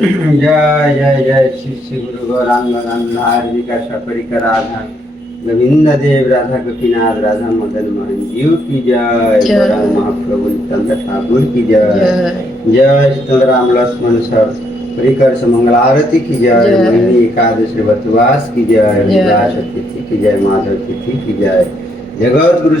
जय जय जय श्री श्री गुरु गौरांग गंधार विकास परिकर राधा। गोविंद देव राधा गोपीनाथ राधा मदन मोहन जीव की जय। गौरांग महाप्रभु नित्यानंद ठाकुर की जय। जय। सीताराम राम लक्ष्मण सब परिकर समंगल आरती की जय। मोहिनी एकादशी व्रतवास की जय। तिथि की जय। माधव तिथि की जय। जगत गुरु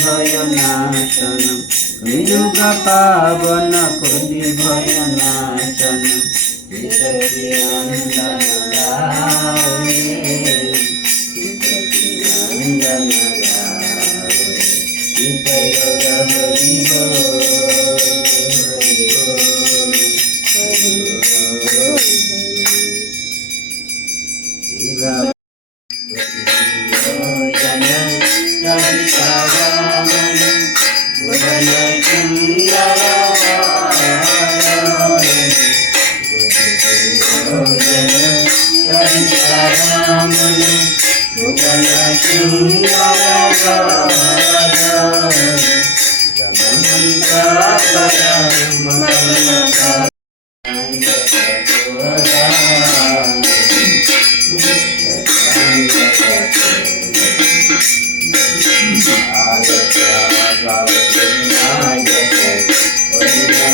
ভয় নাচন মৃদুগ পাবন কলি ভয়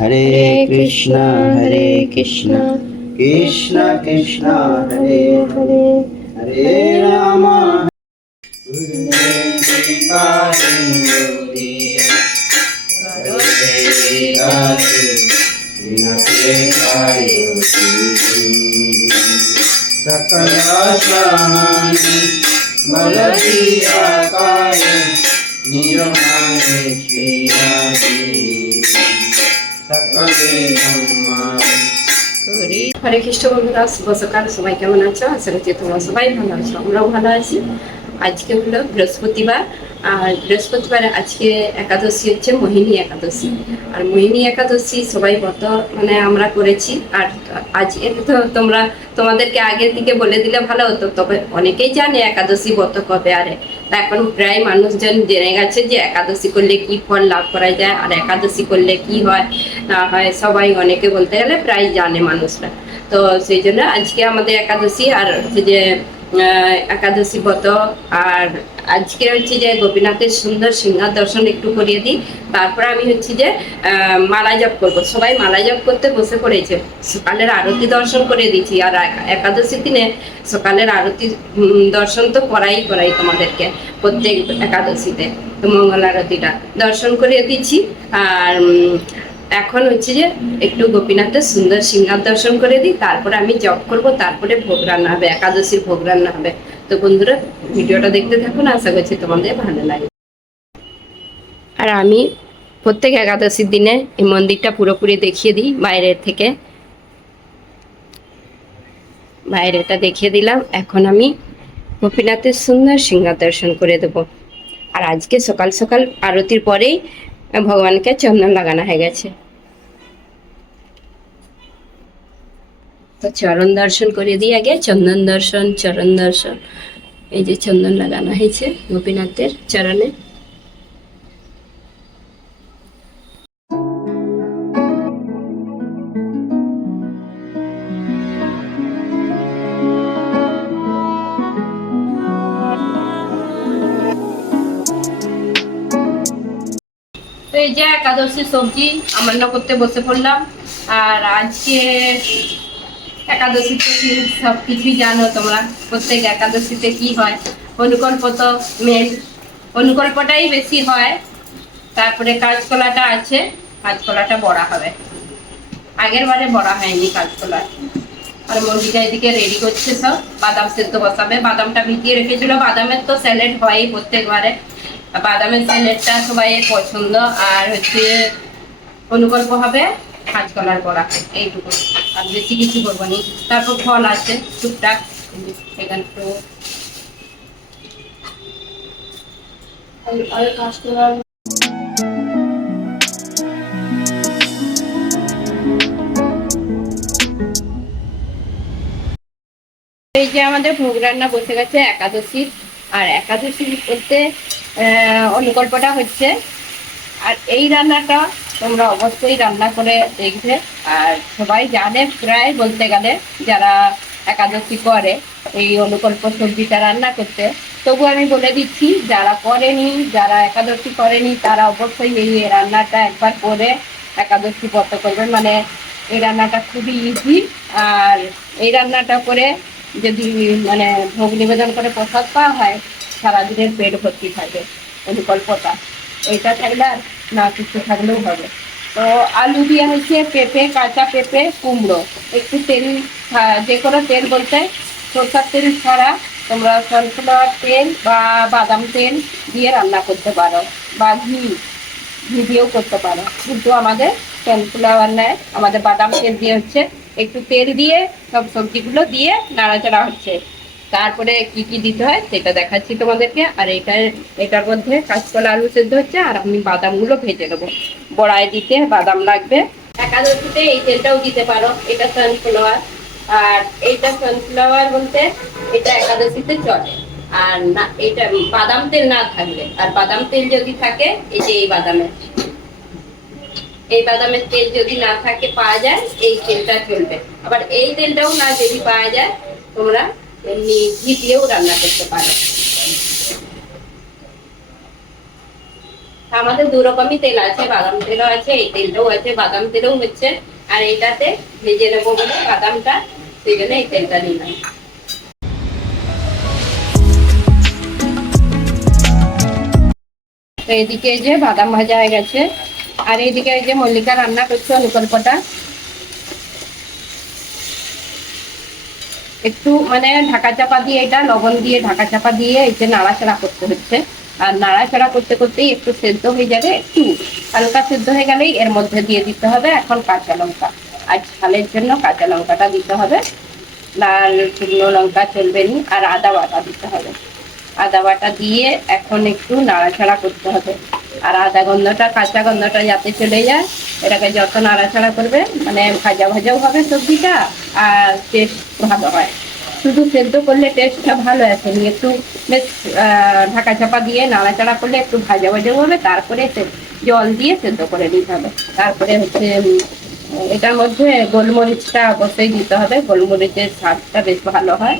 हरे कृष्ण हरे कृष्ण। कृष्ण कृष्ण हरे हरे। हरे राम। सकलाशानि बलदिया काय नियमानि श्रीयादि করি। হরে খ্রিস্ট বন্ধুরা, শুভ সকাল। সবাই কেমন আছো? আশা করছি তোমরা সবাই ভালো আছো। আমরাও ভালো আছি। আজকে হলো বৃহস্পতিবার, আর বৃহস্পতিবারে আজকে একাদশী হচ্ছে মোহিনী একাদশী। আর মোহিনী একাদশী সবাই ব্রত মানে আমরা করেছি, আর আজ তো তোমরা, তোমাদেরকে আগের দিকে বলে দিলে ভালো হতো, তবে অনেকেই জানে একাদশী ব্রত কবে আরে। এখন প্রায় মানুষজন জেনে গেছে যে একাদশী করলে কি ফল লাভ করা যায়, আর একাদশী করলে কি হয়, না হয়, সবাই অনেকে বলতে গেলে প্রায় জানে মানুষরা। তো সেই জন্য আজকে আমাদের একাদশী, আর হচ্ছে যে একাদশী ব্রত। আর আজকে হচ্ছে যে গোপীনাথের সুন্দর সিংহার দর্শন একটু করিয়ে দিই। তারপরে আমি হচ্ছে যে মালা জপ করব। সবাই মালা জপ করতে বসে পড়েছে। সকালের আরতি দর্শন করে দিচ্ছি আর একা- একাদশীর দিনে সকালের আরতি দর্শন তো করাই করাই তোমাদেরকে প্রত্যেক একাদশীতে। মঙ্গল আরতিটা দর্শন করিয়ে দিচ্ছি আর এখন হচ্ছে যে একটু গোপীনাথের সুন্দর সিংহার দর্শন করে দিই, তারপরে আমি জপ করব, তারপরে ভোগ রান্না হবে, একাদশীর ভোগ রান্না হবে। তো বন্ধুরা, ভিডিওটা দেখতে থাকুন, আশা করছি তোমাদের ভালো লাগে আর আমি প্রত্যেক একাদশীর দিনে এই মন্দিরটা পুরোপুরি দেখিয়ে দিই, বাইরের থেকে। বাইরেটা দেখিয়ে দিলাম, এখন আমি গোপীনাথের সুন্দর সিংহার দর্শন করে দেব। আর আজকে সকাল সকাল আরতির পরেই ভগবানকে চন্দন লাগানো হয়ে গেছে। তো চরণ দর্শন করে দিই আগে, চন্দন দর্শন, চরণ দর্শন। এই যে চন্দন লাগানো হয়েছে গোপীনাথের চরণে। তো এই যে একাদশী সবজি, আমার করতে বসে পড়লাম। আর আজকে একাদশীতে কি সব কিছুই জানো তোমরা? প্রত্যেক একাদশীতে কি হয়? অনুকল্প তো মেন অনুকল্পটাই বেশি হয়। তারপরে কাঁচকলাটা আছে। কাঁচকলাটা বড়া হবে। আগের বারে বড়া হয়নি কাঁচকলা আর মন্দিরা এদিকে রেডি করছে সব। বাদাম সেদ্ধ বসাবে। বাদামটা ভিজিয়ে রেখেছিল। বাদামের তো স্যালেড হয়ই প্রত্যেকবারে বাদামের স্যালেডটা সবাই পছন্দ। আর হচ্ছে, অনুকল্প হবে এইটুকু আর করব নি, তারপর ফল আছে টুকটাক। তো এই যে আমাদের ভোগ রান্না বসে গেছে একাদশীর আর একাদশীর বলতে অনুকল্পটা হচ্ছে, আর এই রান্নাটা তোমরা অবশ্যই রান্না করে দেখবে। আর সবাই জানে প্রায় বলতে গেলে যারা একাদশী করে, এই অনুকল্প সবজিটা রান্না করতে। তবু আমি বলে দিচ্ছি, যারা করেনি, যারা একাদশী করেনি, তারা অবশ্যই এই রান্নাটা একবার করে একাদশী ব্রত করবে। মানে এই রান্নাটা খুবই ইজি আর এই রান্নাটা করে যদি মানে ভোগ নিবেদন করে প্রসাদ পাওয়া হয়, সারাদিনের পেট ভর্তি থাকে অনুকল্পটা। এইটা থাকলে আর না কিছু থাকলেও হবে। তো আলু দিয়ে হচ্ছে পেঁপে, কাঁচা পেঁপে, কুমড়ো। একটু তেল যে কোনো তেল বলতে সরষার তেল ছাড়া তোমরা সানফ্লাওয়ার তেল বা বাদাম তেল দিয়ে রান্না করতে পারো বা ঘি ঘি দিয়েও করতে পারো। কিন্তু আমাদের সানফ্লাওয়ার নেয়। আমাদের বাদাম তেল দিয়ে হচ্ছে একটু তেল দিয়ে সব সবজিগুলো দিয়ে নাড়াচাড়া হচ্ছে। তারপরে কি কি দিতে হয় সেটা দেখাচ্ছি তোমাদেরকে। আর এটা এটার মধ্যে কাঁচকলা আলু সেদ্ধ হচ্ছে, আর আমি বাদামগুলো ভেজে নেব। বড়ায় দিতে বাদাম লাগবে। একাদশীতে এই তেলটাও দিতে পারো, এটা সানফ্লাওয়ার আর এইটা সানফ্লাওয়ার বলতে এটা একাদশীতে চলে। আর না এটা বাদাম তেল না থাকলে, আর বাদাম তেল যদি থাকে, এই যে এই বাদামের এই বাদামের তেল যদি না থাকে, পাওয়া যায়, এই তেলটা চলবে। আবার এই তেলটাও না যদি পাওয়া যায়, তোমরা এমনি ঘি দিয়েও রান্না করতে পারো। আমাদের দু রকমই তেল আছে, বাদাম তেলও আছে, এই তেলটাও আছে, বাদাম তেলও হচ্ছে। আর এটাতে ভেজে নেব বলে বাদামটা, সেই জন্য এই তেলটা নিলাম। এদিকে যে বাদাম ভাজা হয়ে গেছে। আর এইদিকে এই যে মল্লিকা রান্না করছে অনুকল্পটা। একটু মানে ঢাকা চাপা দিয়ে এটা, লবণ দিয়ে ঢাকা চাপা দিয়ে এই যে নাড়াচাড়া করতে হচ্ছে। আর নাড়াচাড়া করতে করতেই একটু সেদ্ধ হয়ে যাবে, একটু হালকা সেদ্ধ হয়ে গেলেই এর মধ্যে দিয়ে দিতে হবে এখন কাঁচা লঙ্কা। আর ঝালের জন্য কাঁচা লঙ্কাটা দিতে হবে। লাল শুকনো লঙ্কা চলবে নি, আর আদা বাটা দিতে হবে। আদা বাটা দিয়ে এখন একটু নাড়াচাড়া করতে হবে। আর আদা গন্ধটা, কাঁচা গন্ধটা যাতে চলে যায়, এটাকে যত নাড়াচাড়া করবে মানে ভাজা ভাজাও হবে সবজিটা আর টেস্ট ভালো হয়। শুধু সেদ্ধ করলে টেস্টটা ভালো আসেনি একটু বেশ ঢাকা চাপা দিয়ে নাড়াচাড়া করলে একটু ভাজা ভাজাও হবে, তারপরে জল দিয়ে সেদ্ধ করে নিতে হবে। তারপরে হচ্ছে এটার মধ্যে গোলমরিচটা অবশ্যই দিতে হবে। গোলমরিচের স্বাদটা বেশ ভালো হয়।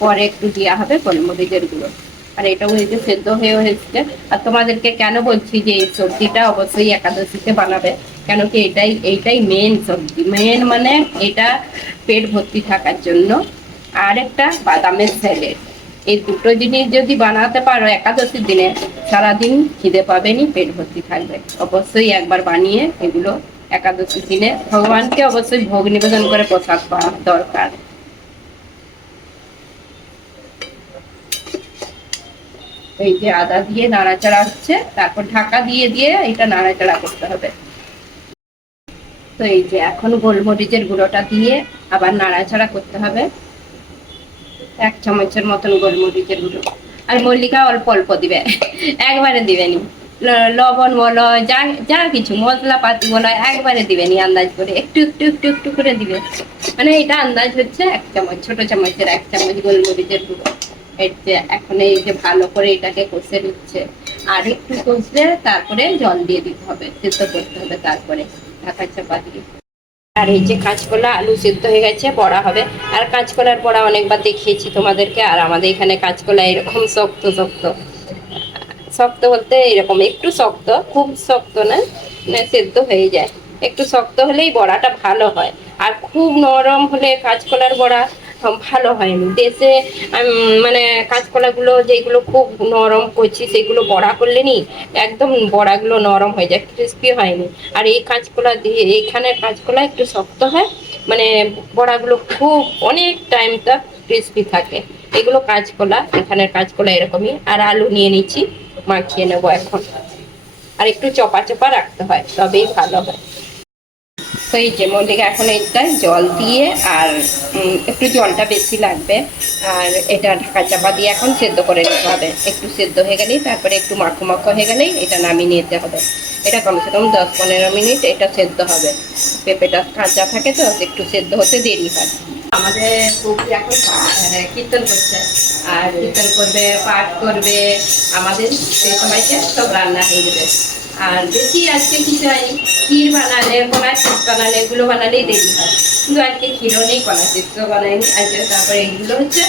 পরে একটু দেওয়া হবে গোলমরিচের গুঁড়ো। আর এটাও এই যে সেদ্ধ হয়ে এসছে। আর তোমাদেরকে কেন বলছি যে এই সবজিটা অবশ্যই একাদশীতে বানাবে? কেন কি এটাই, এইটাই মেন সবজি। মেন মানে এটা পেট ভর্তি থাকার জন্য। আর একটা বাদামের স্যালেড এই দুটো জিনিস যদি বানাতে পারো একাদশীর দিনে, সারাদিন খিদে পাবেনি, পেট ভর্তি থাকবে। অবশ্যই একবার বানিয়ে এগুলো একাদশীর দিনে ভগবানকে অবশ্যই ভোগ নিবেদন করে প্রসাদ পাওয়া দরকার। এই যে আদা দিয়ে নাড়াচাড়া হচ্ছে, তারপর ঢাকা দিয়ে দিয়ে এটা নাড়াচাড়া করতে হবে। তো এই যে এখন গোলমরিচের গুঁড়োটা দিয়ে আবার নাড়াচাড়া করতে হবে। এক চামচের মতন গোলমরিচের গুঁড়ো। আর মল্লিকা অল্প অল্প দিবে, একবারে দিবেনি লবণ বলো যা যা কিছু মশলা পাতি বলো একবারে দিবেনি আন্দাজ করে। একটু একটু একটু একটু করে দিবে। মানে এটা আন্দাজ হচ্ছে এক চামচ, ছোট চামচের এক চামচ গোলমরিচের গুঁড়ো। এখন এই যে ভালো করে এটাকে কষে নিচ্ছে। আর একটু কষলে তারপরে জল দিয়ে দিতে হবে, সেদ্ধ করতে হবে তারপরে, ঢাকা চাপা দিয়ে। আর এই যে কাঁচকলা আলু সেদ্ধ হয়ে গেছে বড়া হবে। আর কাঁচকলার বড়া অনেকবার দেখিয়েছি তোমাদেরকে, আর আমাদের এখানে কাঁচকলা এরকম শক্ত শক্ত। শক্ত বলতে এরকম, একটু শক্ত, খুব শক্ত না মানে সেদ্ধ হয়ে যায়। একটু শক্ত হলেই বড়াটা ভালো হয়। আর খুব নরম হলে কাঁচকলার বড়া ভালো হয়নি। দেশে মানে কাঁচকলাগুলো যেগুলো খুব নরম করছি, সেগুলো বড়া করলে নি একদম বড়াগুলো নরম হয়ে যায় ক্রিস্পি হয়নি। আর এই কাঁচকলা দিয়ে, এইখানের কাঁচকলা একটু শক্ত হয় মানে বড়াগুলো খুব, অনেক টাইম তক ক্রিস্পি থাকে। এগুলো কাঁচকলা, এখানের কাঁচকলা এরকমই। আর আলু নিয়ে নিচ্ছি, মাখিয়ে নেব এখন। আর একটু চপা চপা রাখতে হয়, তবেই ভালো হয়। তো এই যে মল্লিকা এখন এটা জল দিয়ে আর একটু জলটা বেশি লাগবে। আর এটা ঢাকা চাপা দিয়ে এখন সেদ্ধ করে নিতে হবে। একটু সেদ্ধ হয়ে গেলেই, তারপরে একটু মাখো মাখো হয়ে গেলেই এটা নামিয়ে নিতে হবে। এটা কমসে কম দশ পনেরো মিনিট এটা সেদ্ধ হবে। পেঁপেটা কাঁচা থাকে তো, একটু সেদ্ধ হতে দেরি হয়। আমাদের পুকুর এখন কীর্তন করছে। আর কীর্তন করবে, পাঠ করবে, আমাদের সেই সময়কে সব রান্না হয়ে যাবে আর বেশি আজকে কিছু হয়নি ক্ষীর বানালে, কলা চিপস বানালে, এগুলো বানালেই দেরি হয়। কিন্তু আজকে ক্ষীরও নেই, কলা চিপসও বানাইনি। আজকে তারপরে এগুলো হচ্ছে,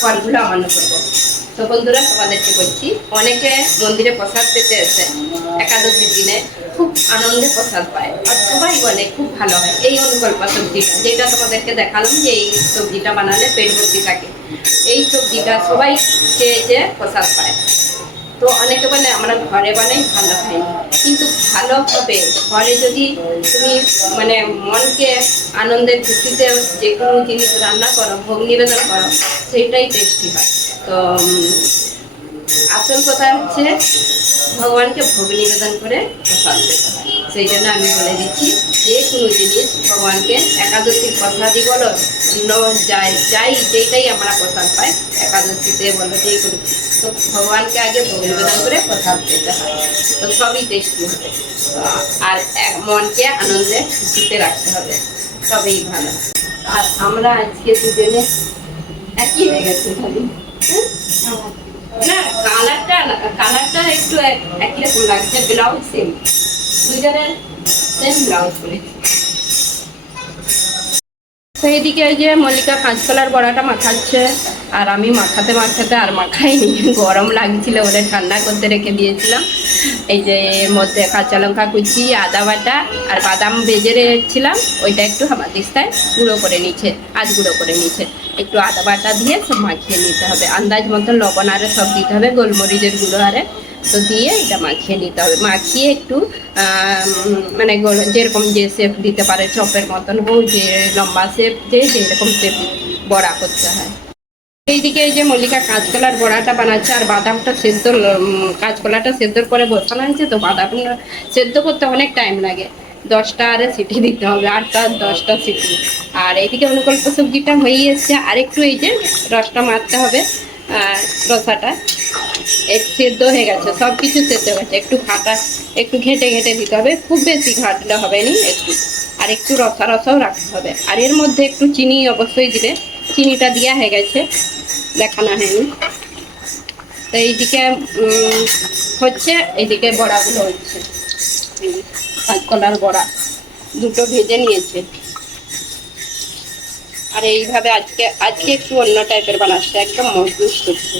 ফলগুলো আমান্য করব। তো বন্ধুরা, তোমাদেরকে বলছি, অনেকে মন্দিরে প্রসাদ পেতে এসে একাদশীর দিনে খুব আনন্দে প্রসাদ পায়। আর সবাই বলে খুব ভালো হয়। এই অনুকল্পা সবজিটা, যেটা তোমাদেরকে দেখালাম যে এই সবজিটা বানালে পেট ভর্তি থাকে। এই সবজিটা সবাই খেয়ে যে প্রসাদ পায়। তো অনেকে বলে, আমরা ঘরে বানাই, ভালো খাইনি। কিন্তু ভালো হবে ঘরে যদি তুমি মানে মনকে, আনন্দের খুশিতে যে কোনো জিনিস রান্না করো, ভোগ নিবেদন করো, সেইটাই টেস্টি হয়। তো আসল কথা হচ্ছে, ভগবানকে ভোগ নিবেদন করে প্রসাদ দিতে হয়। সেই জন্য আমি বলে দিচ্ছি, যে কোনো জিনিস ভগবানকে একাদশীর প্রসাদই বলো অন্য যাই যাই যেটাই আমরা প্রসাদ পাই, একাদশীতে বলো যে কোনো তো ভগবানকে আগে ভোগ নিবেদন করে প্রসাদ দিতে হয়। তো সবই টেস্টি হবে। আর মনকে আনন্দে খুশিতে রাখতে হবে। সবই ভালো। আর আমরা আজকে দুজনে একই হয়ে গেছে খালি? না কালারটা কালারটা একটু একই রকম লাগছে ব্লাউজ সেম দুজনের সেম ব্লাউজ পরেছি তো এদিকে ওই যে মল্লিকা কাঁচকলার বড়াটা মাখাচ্ছে, আর আমি মাখাতে মাখাতে আর মাখাইনি গরম লাগছিল বলে ঠান্ডা করতে রেখে দিয়েছিলাম। এই যে মধ্যে কাঁচা লঙ্কা কুচি, আদা বাটা আর বাদাম ভেজে রেখেছিলাম। ওইটা একটু হামা দিস্তায় গুঁড়ো করে নিচ্ছে আজ গুঁড়ো করে নিচ্ছে একটু আদা বাটা দিয়ে সব মাখিয়ে নিতে হবে। আন্দাজ মতো লবণ আরে সব দিতে হবে, গোলমরিচের গুঁড়ো আরে। তো দিয়ে এটা মাখিয়ে নিতে হবে। মাখিয়ে একটু মানে যেরকম যে শেপ দিতে পারে চপের মতন হোক, যে লম্বা শেপ যে যেরকম শেপ বড়া করতে হয়। এইদিকে এই যে মল্লিকা কাঁচকলার বড়াটা বানাচ্ছে, আর বাদামটা সেদ্ধ কাঁচকলাটা সেদ্ধ করে বসানো হয়েছে, তো বাদামটা সেদ্ধ করতে অনেক টাইম লাগে। দশটা আরে সিটি দিতে হবে আটটা দশটা সিটি। আর এইদিকে অনুকল্প সবজিটা হয়ে এসছে। আর একটু এই যে রসটা মারতে হবে রসাটা। এই সেদ্ধ হয়ে গেছে সব কিছু সেদ্ধ হয়ে গেছে। একটু ঘাটা একটু ঘেঁটে ঘেঁটে দিতে হবে, খুব বেশি ঘাটলে হবে নি একটু। আর একটু রসা রসাও রাখতে হবে। আর এর মধ্যে একটু চিনি অবশ্যই দিবে। চিনিটা দেওয়া হয়ে গেছে, দেখানো হয়নি। তো এইদিকে হচ্ছে এইদিকে বড়াগুলো হচ্ছে। কাঁচকলার বড়া, দুটো ভেজে নিয়েছে। আর এইভাবে আজকে আজকে একটু অন্য টাইপের বানাচ্ছে, একদম মজবুত করছে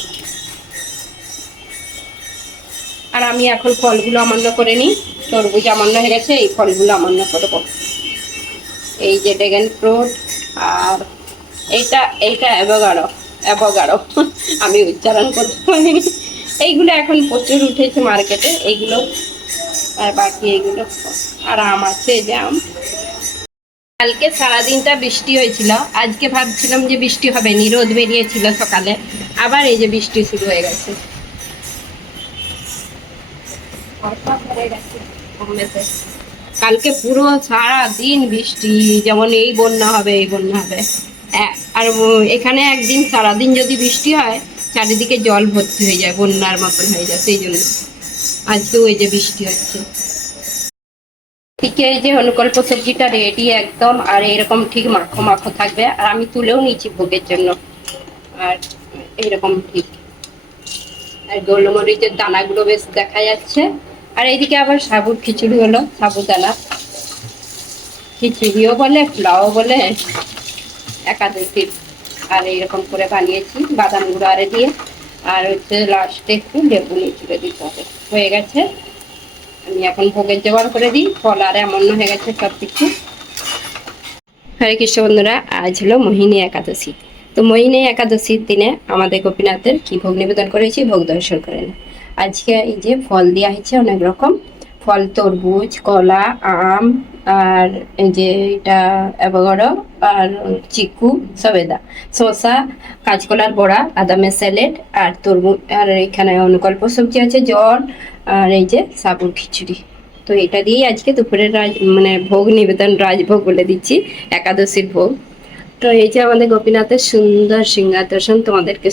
আর আমি এখন ফলগুলো আমান্য করে নিই। তরবুজ আমান্য হয়ে গেছে, এই ফলগুলো আমান্য করব। এই যে ড্রাগন ফ্রুট আর এইটা এইটা অ্যাভোগাডো অ্যাভোগাডো। আমি উচ্চারণ করতে পারিনি। এইগুলো এখন প্রচুর উঠেছে মার্কেটে, এইগুলো আর বাকি এইগুলো। আর আম আছে যে আম। কালকে সারাদিনটা বৃষ্টি হয়েছিল। আজকে ভাবছিলাম যে বৃষ্টি হবে নি রোদ বেরিয়েছিল সকালে। আবার এই যে বৃষ্টি শুরু হয়ে গেছে। কালকে পুরো সারা দিন বৃষ্টি, যেমন এই বন্যা হবে, এই বন্যা হবে। আর এখানে একদিন সারাদিন যদি বৃষ্টি হয়, চারিদিকে জল ভর্তি হয়ে যায়, বন্যার মতন হয়ে যায়, সেই জন্য। আজকেও এই যে বৃষ্টি হচ্ছে। এই যে অনুকল্প সবজিটা রেডি একদম, আর এরকম ঠিক মাখো মাখো থাকবে, আর আমি তুলেও নিয়েছি ভোগের জন্য। আর এরকম ঠিক। আর গোলমরিচের দানাগুলো বেশ দেখা যাচ্ছে। আর এইদিকে আবার সাবুর খিচুড়ি হলো সাবুদানা খিচুড়িও বলে পোলাও বলে একাদশীর আর এইরকম করে বানিয়েছি, বাদাম গুঁড়ো আরে দিয়ে। আর হচ্ছে লাস্টে একটু লেবু নিচুড়ে দিতে হবে। হয়ে গেছে। আমি এখন ভোগের জোগাড় করে দিই, ফল আর এমন হয়ে গেছে সব কিছু হরে কৃষ্ণ বন্ধুরা, আজ হলো মোহিনী একাদশী। তো মোহিনী একাদশীর দিনে আমাদের গোপীনাথের কি ভোগ নিবেদন করেছি, ভোগ দর্শন করে না আজকে এই যে ফল দেওয়া হয়েছে অনেক রকম। ফল, তরমুজ, কলা, আম, আর এই যে এটা অ্যাভোকাডো আর চিকু, সবেদা, শসা, কাঁচকলার বড়া, আদামের স্যালেড আর তরমুজ আর এখানে অনুকল্প সবজি আছে, জল আর এই যে সাবুর খিচুড়ি। তো এটা দিয়েই আজকে দুপুরের রাজ মানে ভোগ নিবেদন, রাজভোগ বলে দিচ্ছি, একাদশীর ভোগ। তো এই যে আমাদের গোপীনাথের সুন্দর সিংহার দর্শন তোমাদেরকে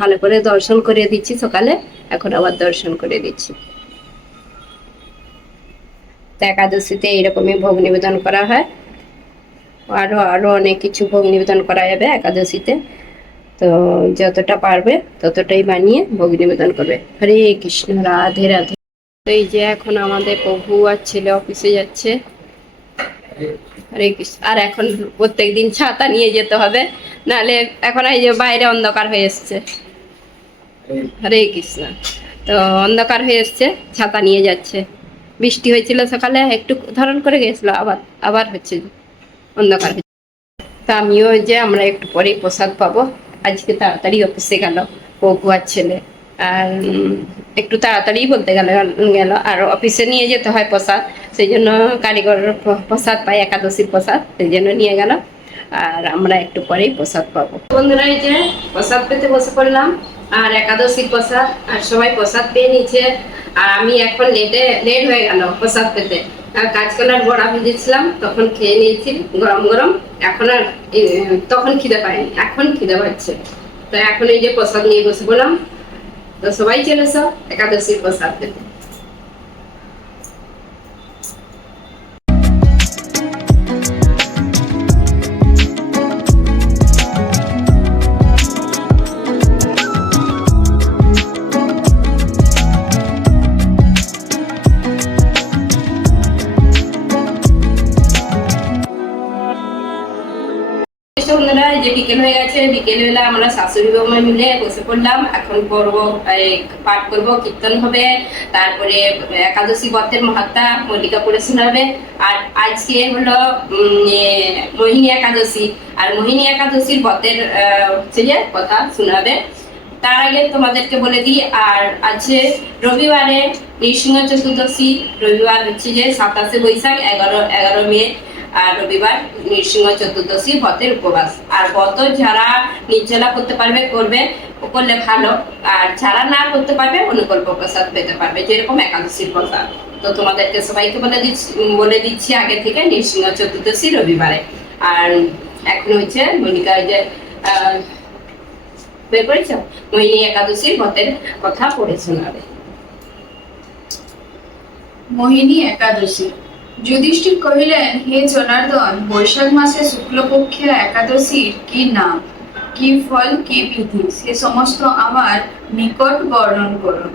ভালো করে দর্শন করে দিচ্ছি সকালে। এখন আবার দর্শন করে দিচ্ছি একাদশীতে এইরকমই ভোগ নিবেদন করা হয়। আরও আরও অনেক কিছু ভোগ নিবেদন করা যাবে একাদশীতে। তো যতটা পারবে ততটাই বানিয়ে ভোগ নিবেদন করবে। হরে কৃষ্ণ, রাধে রাধে। তো এই যে এখন আমাদের প্রভু আর ছেলে অফিসে যাচ্ছে। হরে কৃষ্ণ, আর এখন প্রত্যেক দিন ছাতা নিয়ে যেতে হবে। নাহলে এখন এই যে বাইরে অন্ধকার হয়ে এসছে। হরে কৃষ্ণ। তো অন্ধকার হয়ে এসছে, ছাতা নিয়ে যাচ্ছে। বৃষ্টি হয়েছিল সকালে, একটু ধরন করে গেছিল, আবার আবার হচ্ছে অন্ধকার তা আমিও যে আমরা একটু পরেই প্রসাদ পাবো। আজকে তাড়াতাড়ি অফিসে গেল আর ছেলে। আর একটু তাড়াতাড়ি বলতে গেল গেল। আর অফিসে নিয়ে যেতে হয় প্রসাদ, সেই জন্য কারিগর প্রসাদ পাই একাদশীর প্রসাদ, সেই জন্য নিয়ে গেল। আর আমরা একটু পরেই প্রসাদ পাবো। বন্ধুরা, এই যে প্রসাদ পেতে বসে পড়লাম। আর একাদশী প্রসাদ, আর সবাই প্রসাদ পেয়ে নিচ্ছে। আর আমি এখন লেটে লেট হয়ে গেল প্রসাদ পেতে। আর কাঁচকলার বড়া ভেজেছিলাম, তখন খেয়ে নিয়েছি গরম গরম। এখন আর তখন খিদে পাইনি এখন খিদে পাচ্ছে। তো এখন এই যে প্রসাদ নিয়ে বসে বললাম তো সবাই চলেছ একাদশীর প্রসাদ পেতে। বিকেল হয়ে গেছে বিকেল বেলা আমরা শাশুড়ি বৌমা মিলে বসে পড়লাম। এখন পাঠ করব, কীর্তন হবে, তারপরে একাদশী ব্রতের মহাত্মা মল্লিকা পড়ে শোনাবে। আর আজকে হলো মোহিনী একাদশী। আর মোহিনী একাদশীর ব্রতের কথা শোনাবে। তার আগে তোমাদেরকে বলে দিই, আর আছে রবিবারে নৃসিংহ চতুর্দশী। রবিবার হচ্ছে যে সাতাশে বৈশাখ, এগারো এগারো মে। আর রবিবার নৃসিংহ চতুর্দশী ব্রতের উপবাস। আর ব্রত যারা নির্জলা করতে পারবে, করবে, করলে ভালো। আর যারা না করতে পারবে, অনুকল্প প্রসাদ পেতে পারবে, যেরকম একাদশীর প্রসাদ। তো তোমাদেরকে সবাইকে বলে দিচ্ছি বলে দিচ্ছি আগে থেকে নৃসিংহ চতুর্দশী রবিবারে। আর এখন হচ্ছে মনিকা যে বের করেছ? মোহিনী একাদশীর ব্রতের কথা পড়ে শোনাবে। মোহিনী একাদশী। যুধিষ্ঠির কহিলেন, হে জনার্দন, বৈশাখ মাসে শুক্লপক্ষে একাদশীর কি নাম? কি ফল, কি বিধি? সে সমস্ত আমার নিকট বর্ণন করুন।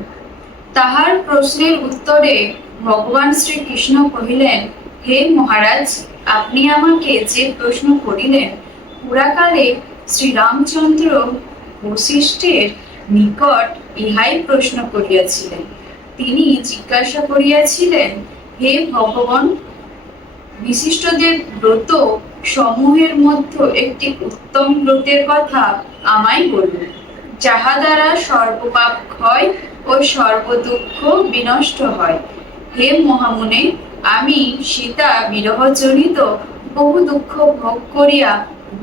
তাহার প্রশ্নের উত্তরে ভগবান শ্রীকৃষ্ণ কহিলেন, হে মহারাজ, আপনি আমাকে যে প্রশ্ন করিলেন, পুরাকালে শ্রীরামচন্দ্র বশিষ্ঠের নিকট ইহাই প্রশ্ন করিয়াছিলেন। তিনি জিজ্ঞাসা করিয়াছিলেন হে ভগবান, বিশিষ্টদের ব্রত সমূহের মধ্যে একটি উত্তম ব্রতের কথা আমায় বলুন, যাহা দ্বারা সর্বপাপ ক্ষয় ও সর্বদুঃখ বিনষ্ট হয়। হে মহামুনে, আমি সীতা বিরহজনিত বহু দুঃখ ভোগ করিয়া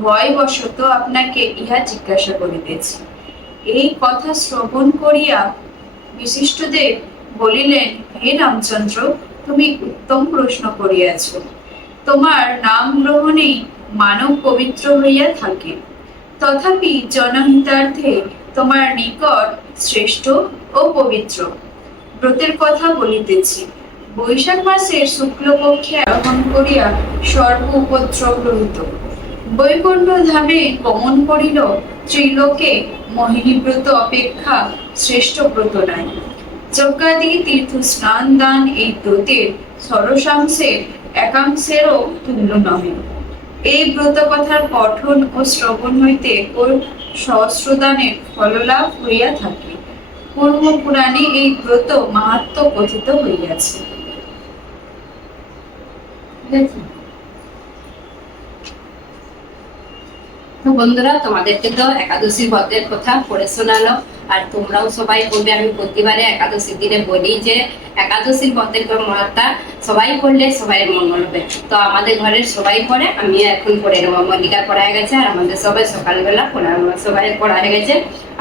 ভয়বশত আপনাকে ইহা জিজ্ঞাসা করিতেছি। এই কথা শ্রবণ করিয়া বিশিষ্টদেব বলিলেন, হে রামচন্দ্র তুমি উত্তম প্রশ্ন করিয়াছ। তোমার নাম গ্রহণেই মানব পবিত্র হইয়া থাকে। তথাপি জনহিতার্থে তোমার নিকট শ্রেষ্ঠ ও পবিত্র। ব্রতের কথা বলিতেছি। বৈশাখ মাসের শুক্লপক্ষে আরোহণ করিয়া সর্ব উপদ্রব রহিত। বৈকুণ্ঠ ধামে গমন করিল ত্রিলোকে মোহিনী ব্রত অপেক্ষা শ্রেষ্ঠ ব্রত নাই। যজ্ঞাদি তীর্থ স্নান দান এই ব্রতের ষোড়শাংশের একাংশেরও তুল্য নহে। এই ব্রত কথার পঠন ও শ্রবণ হইতে ও সহস্রদানের ফললাভ হইয়া থাকে। পূর্ব পুরাণে এই ব্রত মাহাত্ম কথিত হইয়াছে। বন্ধুরা তোমাদেরকে তো একাদশী ব্রতের কথা পড়ে শোনালো। আর তোমরাও সবাই বলবে, আমি প্রতিবারে একাদশীর দিনে বলি যে, একাদশীর ব্রতের মহাত্মা সবাই পড়লে সবাই মঙ্গল হবে তো আমাদের ঘরের সবাই পড়ে আমি এখন পড়ে নেব। মল্লিকা পড়া হয়ে গেছে, আর আমাদের সবাই সকালবেলা পড়া সবাই পড়া হয়ে গেছে,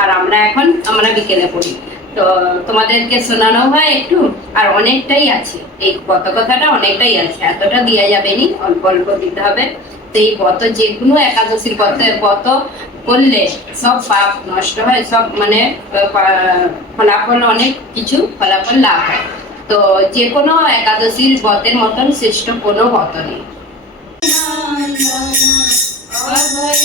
আর আমরা এখন, আমরা বিকেলে পড়ি। তো তোমাদেরকে শোনানো হয় একটু, আর অনেকটাই আছে। এই কত কথাটা অনেকটাই আছে। এতটা দেওয়া যাবে নি, অল্প অল্প দিতে হবে। তো এই ব্রত যে কোনো একাদশীর ব্রত ব্রত করলে সব পাপ নষ্ট হয়, সব মানে ফলাফল অনেক কিছু, ফলাফল লাভ হয়। তো যে কোনো একাদশীর ব্রতের মতন শ্রেষ্ঠ কোনো ব্রত নেই। অভয়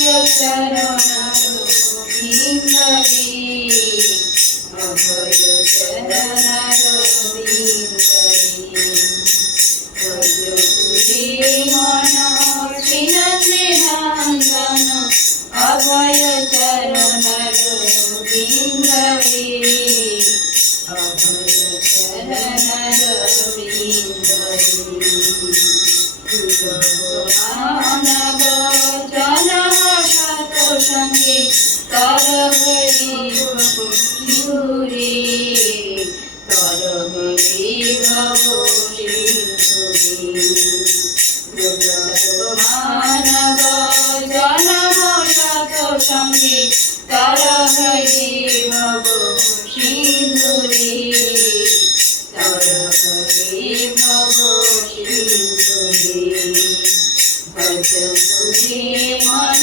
ভজতুরে মন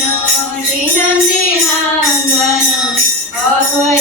দিনন্দিনান্দন অভয়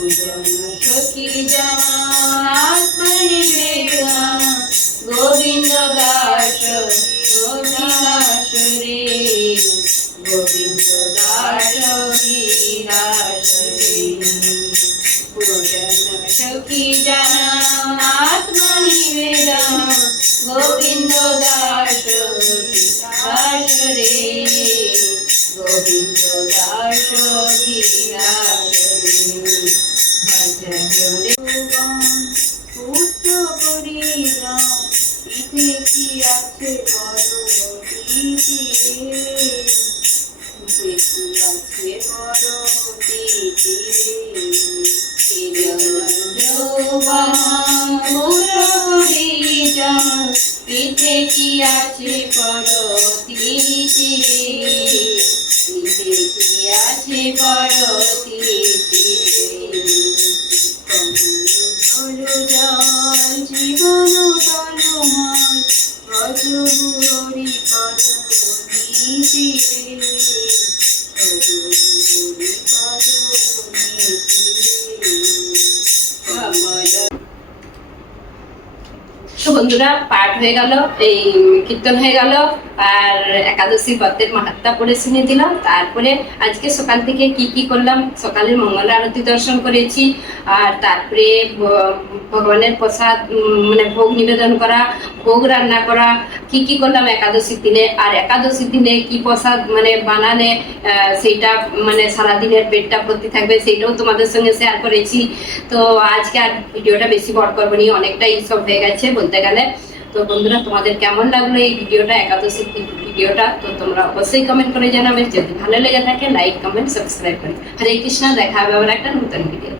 সখী জামাত্মনিবেদন গোবিন্দ দাস গোবিন্দাস রে গোবিন্দ দাস গিরাস রে সখী জামাত্মনিবেদন গোবিন্দ দাস দাস রে গোবিন্দ দাস গিরাস রে ভজন রে পুত্র পরিগ্রাম পিঠে কি আছে বড় দিদি রে পিঠে কি আছে দিদি রে পিঠে কি আছে পিঠে কি আছে পরতি জীবন তলময় ভজগুরি পদ নীতি ভজগুরি পদ বন্ধুরা, পাঠ হয়ে গেল, এই কীর্তন হয়ে গেল, আর একাদশী ব্রতের মাহাত্মা পড়ে শুনে দিলাম। তারপরে আজকে সকাল থেকে কি কি করলাম? সকালের মঙ্গল আরতি দর্শন করেছি, আর তারপরে ভগবানের প্রসাদ মানে ভোগ নিবেদন করা, ভোগ রান্না করা, কি কি করলাম একাদশীর দিনে, আর একাদশীর দিনে কি প্রসাদ মানে বানালে সেইটা মানে সারাদিনের পেটটা ভর্তি থাকবে, সেইটাও তোমাদের সঙ্গে শেয়ার করেছি। তো আজকে আর ভিডিওটা বেশি বড় করব নি, অনেকটাই সব হয়ে গেছে বলতে গেলে। তো বন্ধুরা, তোমাদের কেমন লাগল এই ভিডিওটা? একাদশীর ভিডিওটা? তো তোমরা অবশ্যই কমেন্ট করে জানাবে। যদি ভালো লেগে থাকে লাইক কমেন্ট সাবস্ক্রাইব করে। হরে কৃষ্ণ, দেখা হবে আবার একটা নতুন ভিডিও